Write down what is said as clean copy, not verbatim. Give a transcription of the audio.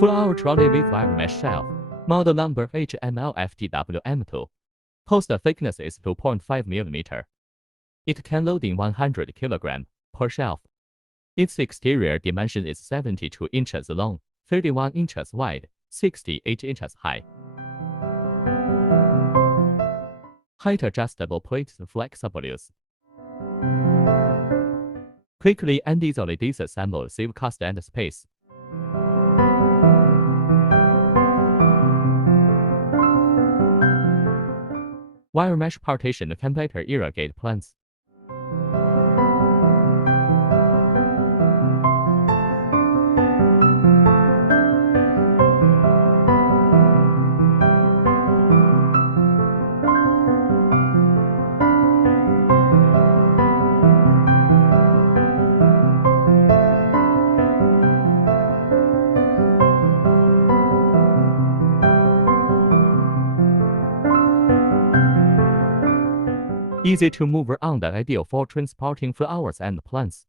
Flower trolley with wire mesh shelf. Model number HMLFTWM2. Poster thickness is 2.5 mm. It can load in 100 kg per shelf. Its exterior dimension is 72 inches long, 31 inches wide, 68 inches high. Height adjustable plates flexible use. Quickly and easily disassemble, save cost and space. Wire mesh partition can better irrigate plants. Easy to move around and ideal for transporting flowers and plants.